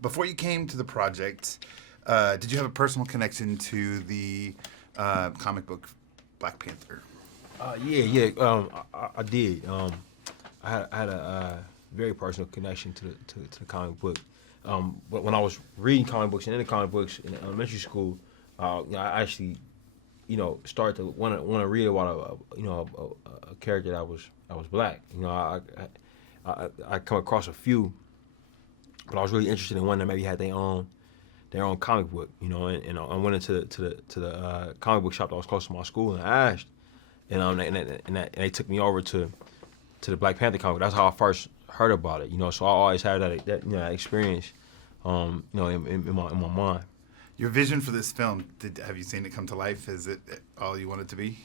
before you came to the project, did you have a personal connection to the comic book Black Panther? Yeah. I did. I had a very personal connection to the comic book. But when I was reading comic books and in the comic books in elementary school, I actually, started to want to read about a character that was black. I come across a few, but I was really interested in one that maybe had their own comic book. And I went into the comic book shop that was close to my school and I asked, and they took me over to the Black Panther comic. That's how I first heard about it. So I always had that experience, in my mind. Your vision for this film, have you seen it come to life? Is it all you want it to be?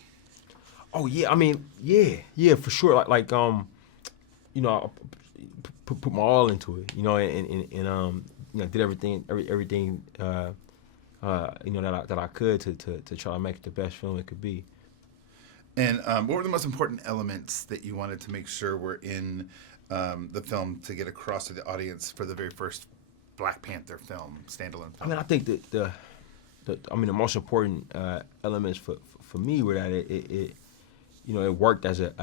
Oh yeah, I mean, yeah, for sure. I put my all into it, and did everything that I could to try to make it the best film it could be. And what were the most important elements that you wanted to make sure were in the film to get across to the audience for the very first Black Panther film, standalone film? I mean, I think that the most important elements for me were that it worked as a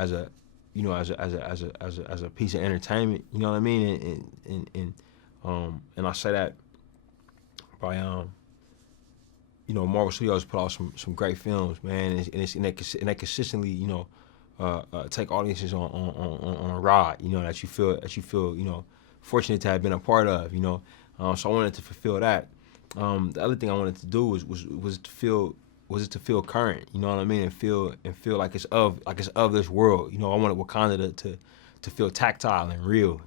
piece of entertainment. You know what I mean? And I say that by Marvel Studios put out some great films, man, and they consistently take audiences on a ride, that you feel fortunate to have been a part of, so I wanted to fulfill that. The other thing I wanted to do was to feel current, you know what I mean, and feel like it's of this world. I wanted Wakanda to feel tactile and real,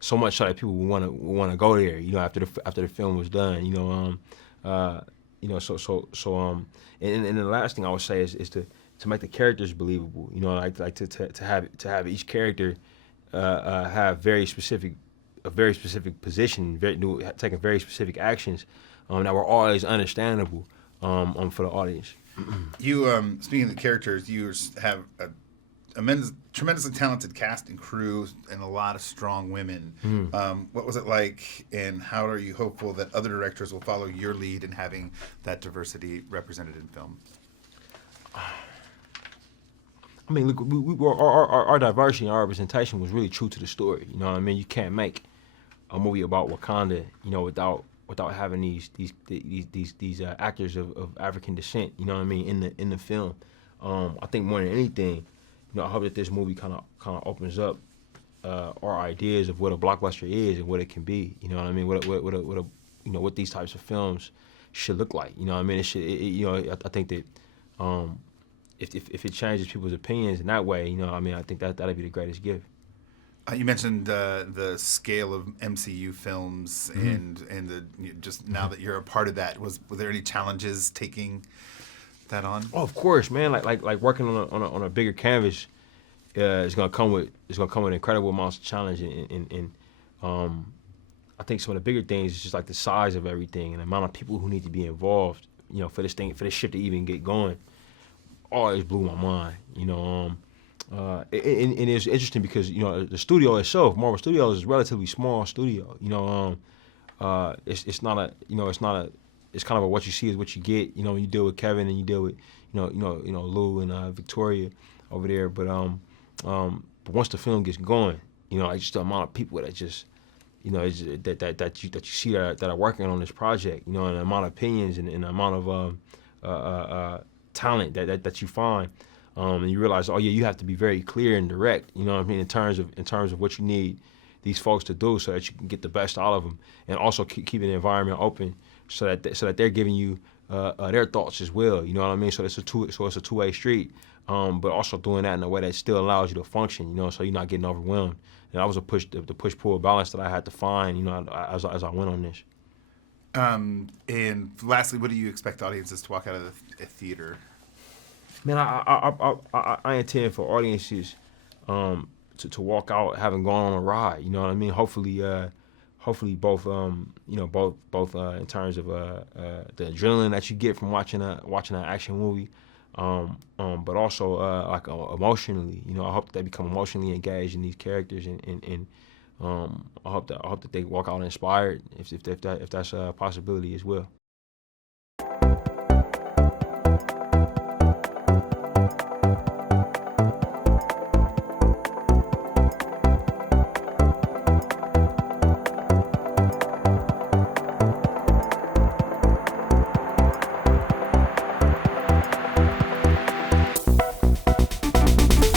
so much so that people would want to go there, after the film was done, and the last thing I would say is to make the characters believable, like to have each character have a very specific position, taking very specific actions that were always understandable for the audience. You, speaking of the characters, you have a tremendously talented cast and crew and a lot of strong women. What was it like, and how are you hopeful that other directors will follow your lead in having that diversity represented in film? I mean, look, our diversity and our representation was really true to the story. You know what I mean? You can't make a movie about Wakanda, without having these actors of African descent. You know what I mean? In the film, I think more than anything, I hope that this movie kind of opens up our ideas of what a blockbuster is and what it can be. You know what I mean? What these types of films should look like. You know what I mean? I think that if it changes people's opinions in that way, I think that'd be the greatest gift. You mentioned the scale of MCU films, and just now that you're a part of that, were there any challenges taking that on? Oh, of course, man. Like working on a bigger canvas is gonna come with incredible amounts of challenge, and I think some of the bigger things is just like the size of everything and the amount of people who need to be involved, for this ship to even get going. Always blew my mind, and it's interesting because the studio itself, Marvel Studios, is a relatively small studio. It's kind of what you see is what you get. When you deal with Kevin and you deal with Lou and Victoria over there. But once the film gets going, just the amount of people that just that you see that are working on this project, and the amount of opinions and the amount of talent that you find. And you realize, you have to be very clear and direct, in terms of what you need these folks to do, so that you can get the best out of them, and also keeping the environment open, so that they're giving you their thoughts as well. You know what I mean? So it's a two-way street, but also doing that in a way that still allows you to function. So you're not getting overwhelmed. And that was the push-pull balance that I had to find, as I went on this. And lastly, what do you expect audiences to walk out of the theater? Man, I intend for audiences to walk out having gone on a ride. You know what I mean? Hopefully both in terms of the adrenaline that you get from watching an action movie, but also emotionally. I hope they become emotionally engaged in these characters and I hope that they walk out inspired if that's a possibility as well.